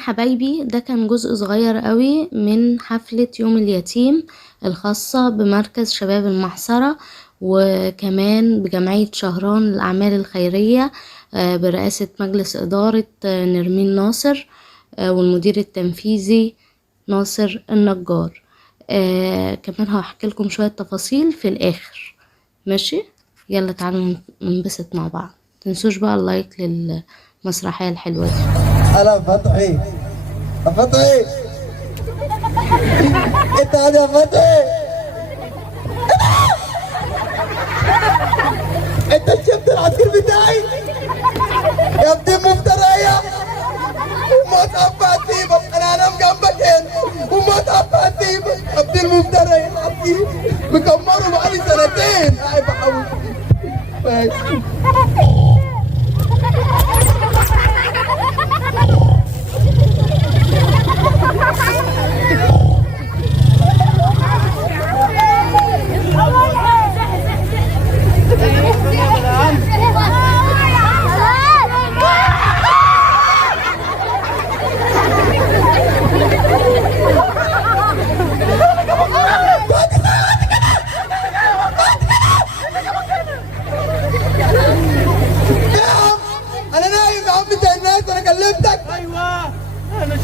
حبايبي، ده كان جزء صغير قوي من حفلة يوم اليتيم الخاصة بمركز شباب المحصرة، وكمان بجمعية شهران للأعمال الخيرية برئاسة مجلس إدارة نرمين ناصر والمدير التنفيذي ناصر النجار. كمان هحكي لكم شوية تفاصيل في الآخر. ماشي، يلا تعالوا ننبسط مع بعض. متنسوش بقى اللايك للمسرحية الحلوة دي. هلا فتحي، فتحي انت يا فتحي، انت شفت العصير بتاعي يا ابني مفترية وما تعرف هسيبك، انا هنام جنبك هنا وما تعرف هسيبك يا ابني المفترية. العصير مكمره بقالي سنتين قاعد بحاول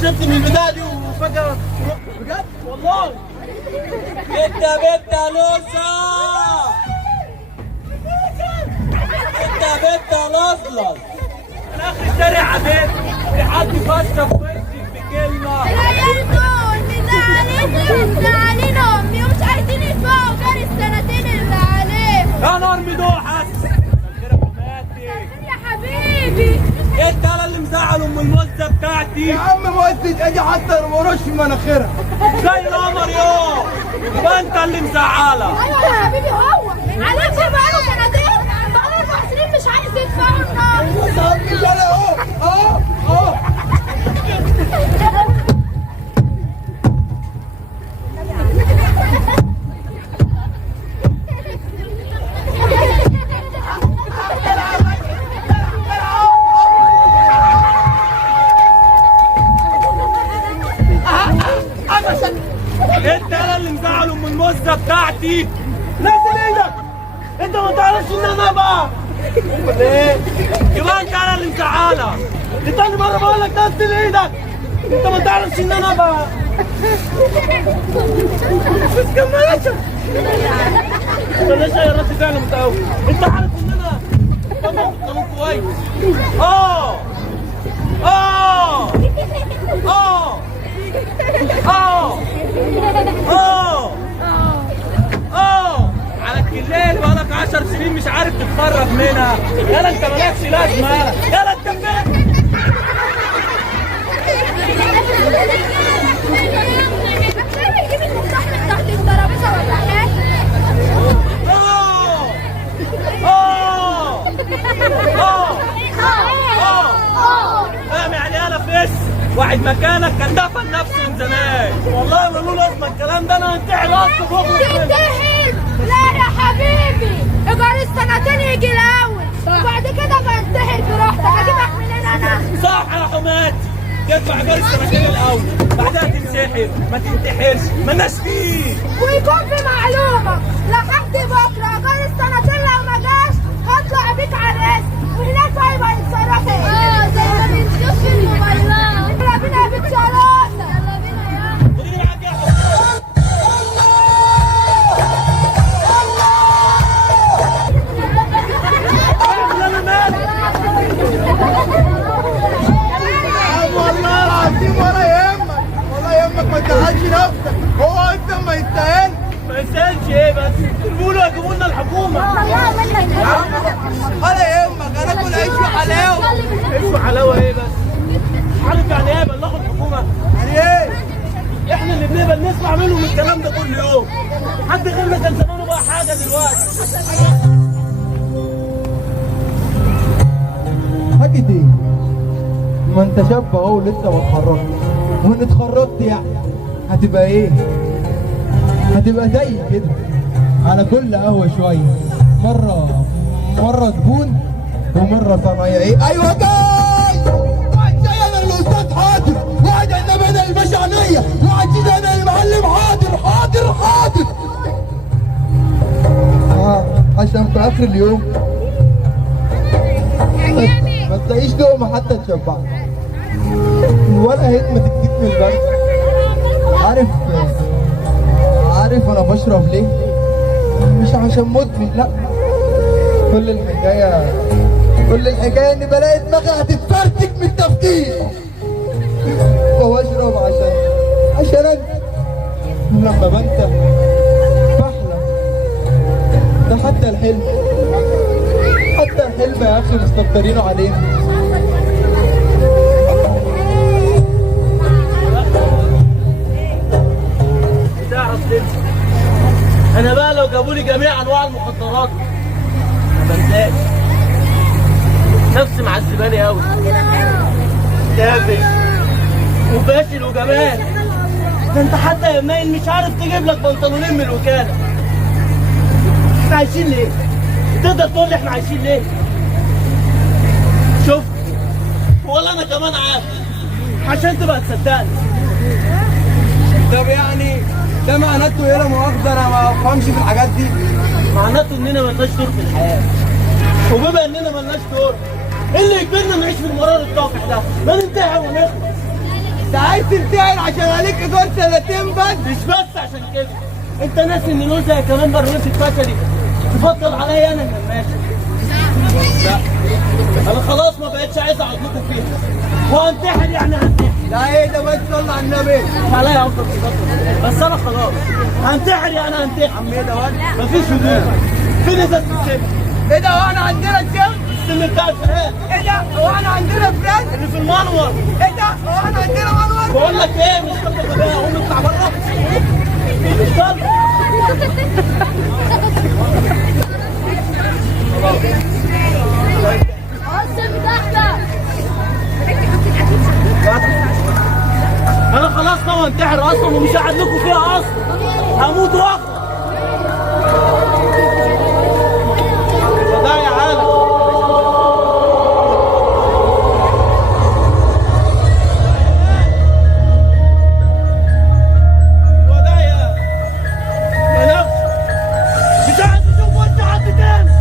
شفت من البداية دي وفجأة بجد والله. انت بنت لوسة، انت بنت لصلص. انا اخر الشارع عديت في حد فشة في وشك بكلمة. العيال دول مزعلين امي ومش عايزين يدفعوا غير السنتين اللي عليهم. يا نار مدوحة يا حبيبي، انت انا اللي مزعل ام الموزة بتاعتي. يا عم موزة اجي حتى مرش في مناخيرها زي القمر يوم. يبقى انت اللي مزعلة. ايوه يا حبيبي، هو عليك بقاله سنتين، بقاله 4 سنين مش عايز يدفعوا النار. مش انا اهو انت انا اللي مزعل ام الموزة بتاعتي. نزل ايدك، انت ما تعرفش ان انا بقى ليه؟ يبقى انت انا اللي مزعلة. دي تاني مرة بقول لك نزل ايدك، انت ما تعرفش ان انا بقى. بس كملت بلاش اي رد فعل متقوي. انت عارف ان انا قانون كويس. اه اه اه على الكليل بقالك 10 سنين مش عارف تتخرج منها. يالا انت مالكش لازمه، يالا انت فين؟ جيب المفتاح من تحت الترابيزه ولا حاجه. فاهم يعني انا فيس واحد مكانك كان دفن نفسه من زمان. والله ملوش لازمه الكلام ده، انا هنتحر اصلا واخرج. تنتحر؟ لا يا حبيبي، ايجار السنتين يجي الاول وبعد كده بنتحر براحتك. اجيبك منين انا؟ صح يا حماتي، يدفع ايجار السنتين الاول بعدها تنسحر. ما تنتحرش، مالناش فيه. ويكون في معلومه لحد بكره ايجار السنتين لو ما جاش هطلع بيك على الرسم وهناك هيبقى يتصرف ايه؟ زي ما بنشوف في الموبايلات. يلا بينا يا بنت شراسه، يلا بينا يا خديني معاك يا حماتي. والله العظيم ولا يهمك، ولا يهمك، ما تزعلش نفسك. هو انت ما يستاهل؟ ما يستاهلش ايه بس؟ يقولوا يجيبوا لنا الحكومه. ولا يهمك، انا اكل عيش وحلاوه. عيش وحلاوه ايه بس؟ عارف يعني ايه بلغوا الحكومه؟ يعني ايه؟ احنا اللي بنقبل نسمع منهم الكلام ده كل يوم. حد غيرنا كان زمانه بقى حاجه دلوقتي. حاجة ايه؟ ما انت شاب اهو لسه ما اتخرجتش، وان اتخرجت يعني هتبقى ايه؟ هتبقى زي كده على كل قهوة شوية، مرة زبون ومرة صنايعي. ايوه جاي! جاي انا الاستاذ حاتم. انا البشعنية وعجيز انا المعلم. حاضر حاضر حاضر. عشان في اخر اليوم ما تلاقيش لقمة حتى تشبع ولا هتمة تكتيك من البرد. عارف انا بشرب ليه؟ مش عشان مدمن، لا. كل الحكاية اني بلاقي دماغي هتتفرتك من التفكير واشرب عشان انت. لما بنسى بحلم. ده حتى الحلم يا اخي مستكترينه علينا. انا بقى لو جابوا لي جميع انواع المخدرات ما بنساش. نفسي معذباني قوي. تافه وفاشل وجمال. ده انت حتى يا ماين مش عارف تجيب لك بنطلونين من الوكاله. احنا عايشين ليه؟ تقدر تقول لي احنا عايشين ليه؟ شوف ولا انا كمان عارف عشان تبقى تصدقني. طب يعني ده معناته ايه؟ لا مؤاخذة انا ما افهمش في الحاجات دي. معناته اننا ملناش دور في الحياه. وبما اننا ملناش دور ايه اللي يجبرنا نعيش في المرار الطافح ده؟ ما ننتحر ونخلص. انت عايز تنتحر عشان عليك ايجار سنتين بس؟ مش بس عشان كده. انت ناسي ان نوزة كمان برنامج الفشلي تفضل عليا انا كماشي. لا انا خلاص ما بقتش عايز اقعد لكم فيها وهنتحر يعني هنتحر. لا ايه ده بس صلى على النبي. عليا افضل بس انا خلاص هنتحر يعني هنتحر. عم ايه ده واد؟ مفيش هدوء. في ناس السم. ايه ده هو انا عندنا السم؟ السم بتاع الفئات. ايه ده هو انا عندنا فران؟ اللي في المنور. ايه ده هو انا عندنا منور؟ بقول لك ايه مش كده غباء. قوم اطلع بره. اشتغل. انا خلاص ناوي انتحر اصلا ومش قاعد لكم فيها اصلا. هموت واخر. ده يا عالم. وده يا نفس. مش عايز اشوف وش حد تاني.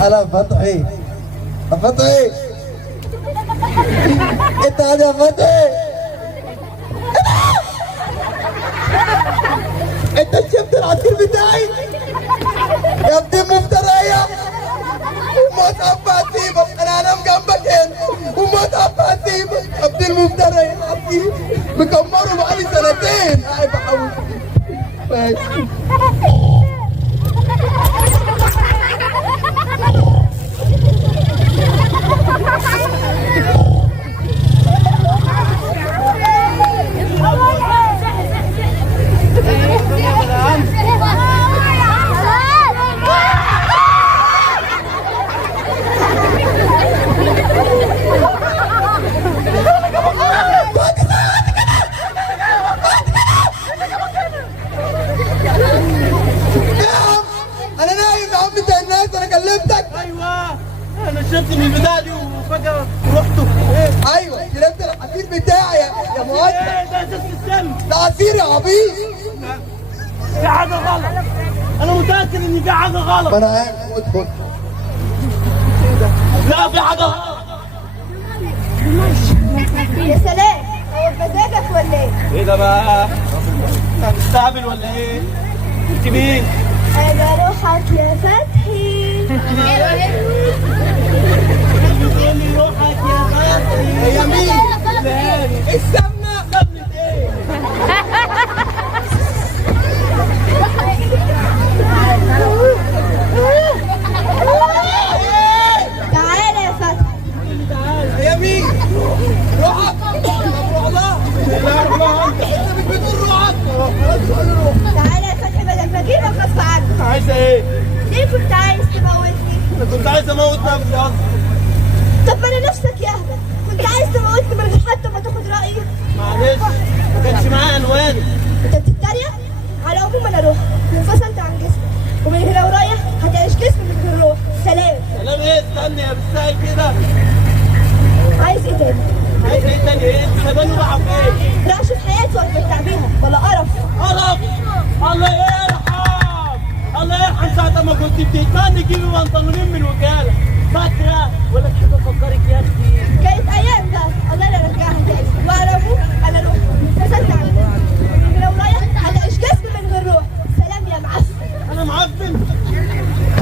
هلا فتحي. فتحي انت يا فتحي. انت شفت العصير بتاعي يا ابني مفترية وما تحب هسيبك. انا هنام جنبك هنا وما تحب هسيبك يا ابني المفترية. عصير مكمره بقالي سنتين قاعد بحاول. ماشي شربت من البتاعة دي وفجأة رحتوا. ايوه شربت العصير بتاعي يا مؤدب. ايه ده ازازة السم؟ ده عصير يا عبيط. في حاجة غلط. أنا متأكد إن في حاجة غلط. ما انا عارف. ادخل. لا في حاجة غلط. يا سلام، هو بمزاجك ولا ايه؟ ايه ده بقى؟ انت مستعبل ولا ايه؟ انت مين؟ انا روحك يا فتحي. بتقولي روحك يا فتحي. يا مين؟ السمنة. سمنة ايه؟ تعالى يا فتحي. يا مين؟ روحك. روح الله. لا روح الله انت مش بتقول روحك. تعالى يا فتحي بدل ما اجيبك غصب عنك. عايزة ايه؟ ليه كنت عايز تموتني؟ انا كنت عايز اموت نفسي اصلا. طب ما انا نفسك يا اهبل، كنت عايز تموتني من غير حتى ما تاخد رايي. معلش ما كانش معايا عنوان. انت بتتريق؟ على العموم انا روح وانفصلت عن جسمي، ومن هنا ورايح هتعيش جسمي من غير روح. سلام. كلام ايه؟ استني يا بتساعد كده. عايز ايه تاني؟ عايز ايه تاني ايه؟ انت سايباني رايحة فين؟ لا اشوف حياتي واتمتع بيها ولا قرف. قرف. الله يرحم. الله يرحم ساعة ما كنت بتتمنى تجيبي بنطلونين من الوكالة. فاكرة؟ ولا تحب افكرك يا اختي؟ كانت ايام بقى، الله لا يرجعها تاني. وعلى العموم انا روح وانفصلت عن جسمي، ومن هنا ورايح هتعيش جسمي من غير روح. سلام يا معفن. انا معفن؟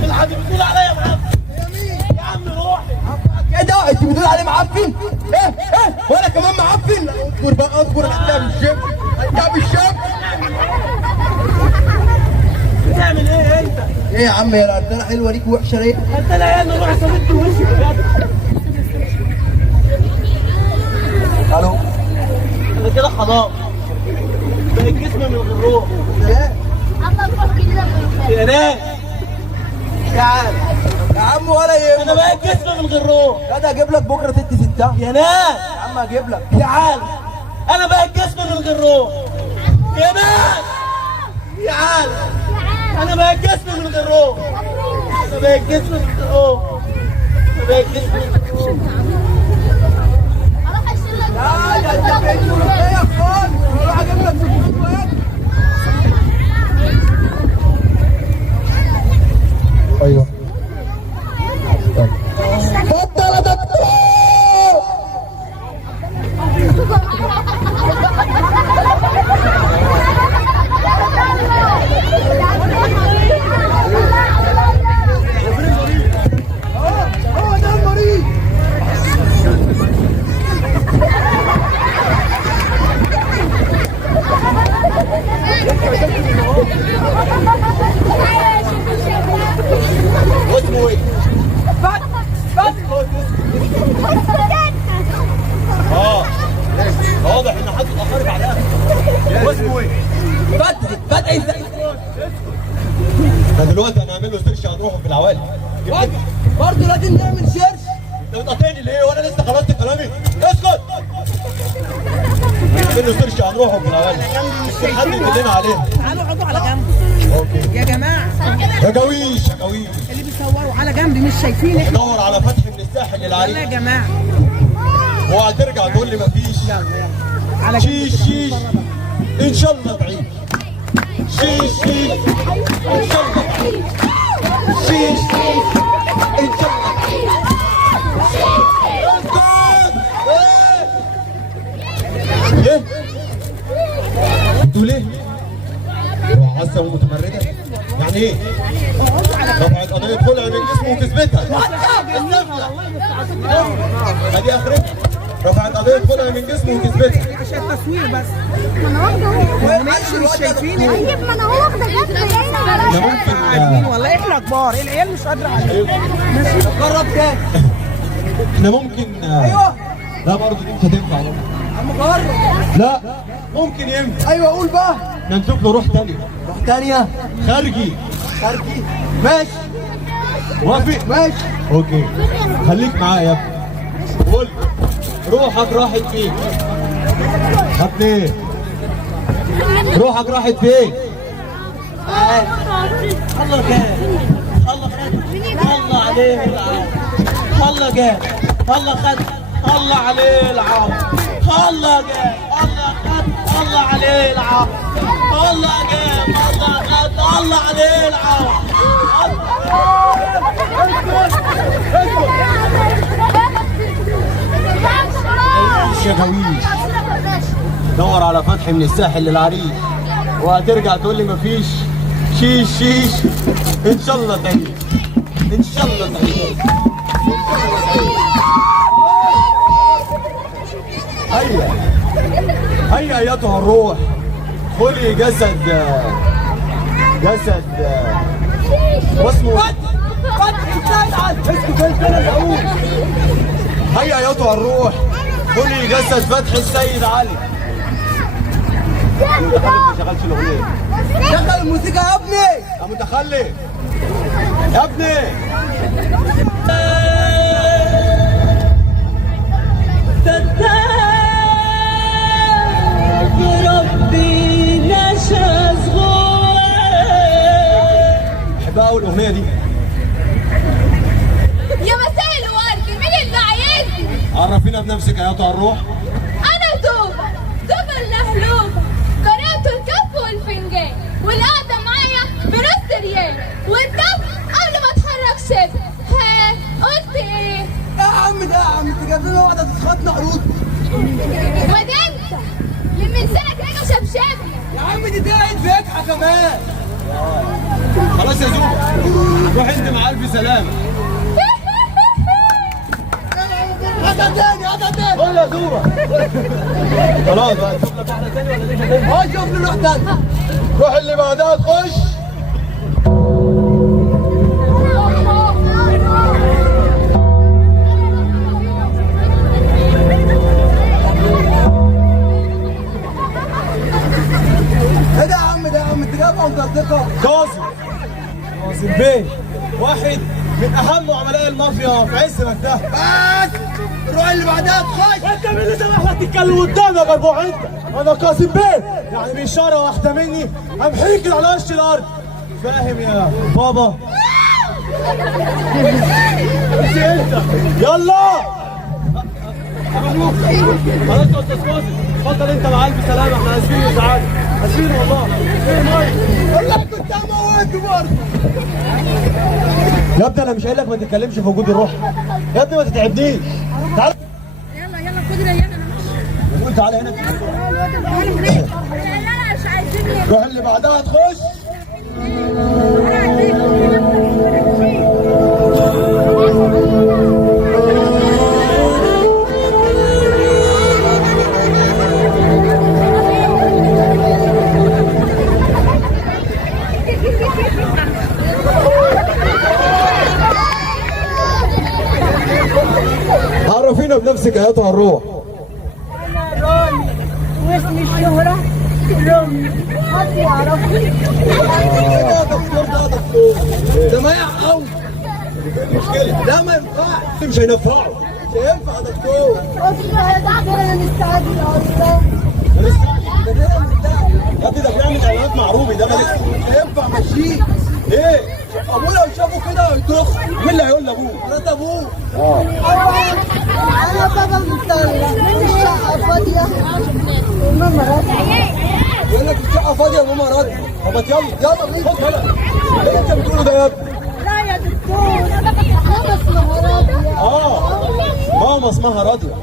الحاج بتقول عليا معفن. يا عم روحي. كده انت بتقول عليه معفن؟ ايه وانا كمان معفن؟ اصبر بقى اصبر. انت بالشب. انت بالشب. بتعمل ايه انت؟ ايه يا عم يا الارض حلوه ليك وحشه ليه؟ انت العيال نروح صديقت وشي بجد. الو. انا كده خلاص بقيت جسمي من غير روح. ايه؟ يا ناس تعال. يا عم ولا ايه؟ انا بقيت جسمي من غير روح. كده اجيب لك بكره ست ستة. يا ناس يا عم اجيب لك. تعال. انا بقيت جسمي من غير روح. يا ناس تعال. انا بقيت جسمي من غير روح. انا بقيت جسمي من غير روح. انا بقيت جسمي من غير روح. لا ده انت بقيت ايه يا اخوان؟ اروح اجيب لك سكوت واكل. ايوه. اتفضل يا دكتور. هو ده المريض. واسمه ايه؟ اه واضح ان حد اتاخرت على الاهل. واسمه ايه؟ فتحي انا دلوقتي هنعمل له سيرش هنروحه في العوالي. برضه لازم نعمل سيرش. انت بتقاطعني ليه وانا لسه خلصت كلامي؟ اسكت. هنعمل له سيرش هنروحه في العوالي. مش حد يدلنا عليه. تعالوا اقعدوا على جنب اوكي. يا جماعه. يا جويش يا جويش. اللي بيصوروا على جنب مش شايفين احنا. دور على فتحي من الساحل يلا للعريش. يا جماعه وهترجع تقول لي مفيش. على شيش شيش ان شاء الله تعيش. شيش شيش ان شاء الله تعيش. شيش شيش ان شاء الله تعيش. ليه؟ انتوا ليه؟ معصبة ومتمردة؟ يعني ايه؟ رفعت قضية خلع من جسمه وكسبتها. ادي اخرتها. رفعت قضية خلع من جسمه وكسبتها. عشان التصوير بس. مش شايفين ما انا واخده جنب احنا ممكن عاجبين والله احنا كبار العيال مش قادره عليهم. جرب تاني. احنا ممكن ايوه. لا برضه دي مش هتنفع برضه. عم جرب. لا ممكن ينفع. ايوه قول بقى. احنا نشوف له روح تانية. روح تانية. خارجي. خارجي. ماشي. موافق؟ ماشي. اوكي. خليك معايا يا ابني. قول روحك راحت فين؟ خدت ايه؟ روحك راحت فين؟ الله جاب. الله خد. الله عليه العون. الله جاب. الله خد. الله عليه العون. الله جاب. الله خد. الله عليه العون. الله جاب. الله خد. الله عليه العون. غويش يا غويش. دور على فتحي من الساحل للعريش، وهترجع تقول لي مفيش شيش شيش. ان شاء الله تعيش، ان شاء الله تعيش. هيا هيا ايتها الروح، خذي جسد واسمه هيا ايتها الروح، خذي جسد فتحي السيد علي. المتخلف ما شغلش الاغنيه. شغل الموسيقى يا ابني يا متخلف يا ابني. بحبها قوي الاغنيه دي. يا مساء الورد، مين اللي عايزني؟ عرفينا بنفسك يا ايتها الروح. أنا توبة اللهلوبة، قرأت الكف والفنجان، والقعدة معايا بنص ريال، والدف قبل ما اتحرك شبه. ها قلت ايه؟ يا عم انت جايب لنا واحده تتخطى عروض. وده انت اللي من سنة كده شبشبة. يا عم دي طلعت فاتحه كمان. خلاص يا زوبه، روح انت مع الف سلامه. هاتها تاني قول يا زوبه. خلاص بقى نشوف لك واحده تاني ولا دي تاني؟ اه شوف لي روح تاني. روح اللي بعدها تخش. ايه ده يا عم انت جايبها ومصدقها؟ كاظم بيه، واحد من اهم عملاء المافيا في عز مجدها. بس روح اللي بعدها تخش. انت مين اللي سامح لك تتكلم قدامي يا جربوع انت؟ انا كاظم بيه، يعني بإشارة واحدة مني همحيك على وش الارض. فاهم يا بابا؟ انت يلا خلاص يا استاذ كاظم، اتفضل انت مع الف سلامه. احنا اسفين يا سعاده، اسفين والله. ايه ماي والله كنت هموته برضه يا ابني. انا مش قايل لك ما تتكلمش في وجود الروح يا ابني، ما تتعبنيش. تعال يلا خد ريان. انا قول تعالى هنا. لا مش عايزين. روح اللي بعدها تخش. عرفينا بنفسك يا ايتها الروح. أنا رامي واسمي الشهرة رامي، حد يعرفني؟ ده دكتور ده مايع قوي. المشكلة ده ما ينفعش، مش هينفعه، مش هينفع يا دكتور. أنا مستعجل أصلا. يا ابني ده بيعمل اعلانات مع روبي، ده مش هينفع ماشيه. ليه؟ ابوه لو شافه كده هيطخ. مين اللي هيقول لابوه؟ مرات ابوه. أنا بابا مطلع الشقة فاضية وماما راضية. يقول لك الشقه فاضيه وماما راضيه. طب يلا خد هلا. ايه اللي انت بتقوله ده يا ابني؟ لا يا دكتور، ماما اسمها راضية. ماما اسمها راضيه.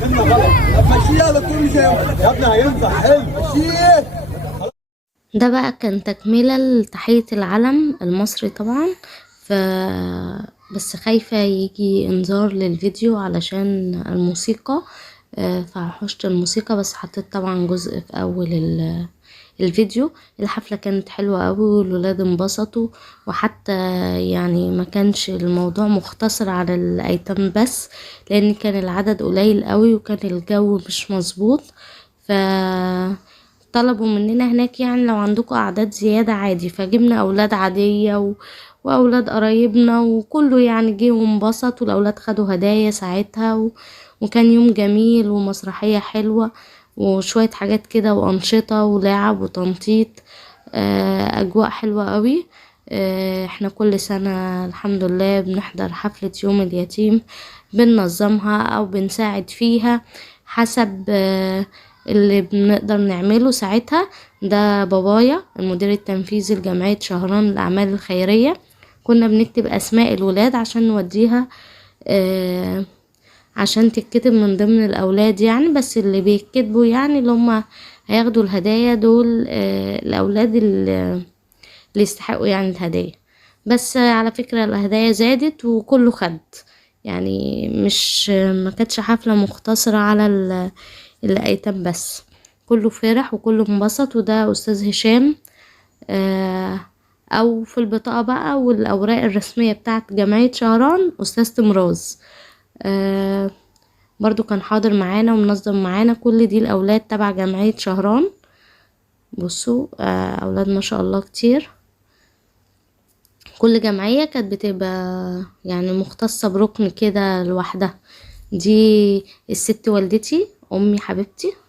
كلمه غلط. طب ماشيه يا دكتور، مش هينفع يا ابني. هينفع حلو ماشيه. ده بقى كان تكملة لتحية العلم المصري طبعا. بس خايفة يجي انذار للفيديو علشان الموسيقى، فحشت الموسيقى، بس حطيت طبعا جزء في اول الفيديو. الحفلة كانت حلوة قوي والولاد انبسطوا، وحتى يعني ما كانش الموضوع مختصر على الايتام بس، لان كان العدد قليل قوي وكان الجو مش مظبوط. طلبوا مننا هناك يعني لو عندكم اعداد زيادة عادي، فجبنا اولاد عادية واولاد قرايبنا وكله يعني جه وانبسط، والاولاد خدوا هدايا ساعتها وكان يوم جميل ومسرحية حلوة وشوية حاجات كده وانشطة ولعب وتنطيط. اجواء حلوة قوي. احنا كل سنة الحمد لله بنحضر حفلة يوم اليتيم، بننظمها او بنساعد فيها حسب اللي بنقدر نعمله ساعتها. ده بابايا المدير التنفيذي لجمعية شهران للأعمال الخيرية، كنا بنكتب أسماء الولاد عشان نوديها عشان تتكتب من ضمن الاولاد يعني، بس اللي بيتكتبوا يعني اللي هم هياخدوا الهدايا دول الاولاد اللي يستحقوا يعني الهدايا. بس على فكرة الهدايا زادت وكله خد يعني، مش ما كانتش حفلة مقتصرة على الايتام بس، كله فرح وكله انبسط. وده استاذ هشام او في البطاقة بقى والاوراق الرسمية بتاعت جمعية شهران استاذ تمراز برضو كان حاضر معانا ومنظم معانا. كل دي الاولاد تبع جمعية شهران. بصوا اولاد ما شاء الله كتير. كل جمعية كانت بتبقى يعني مختصة بركن كده لوحدها. دي الست والدتي امي حبيبتي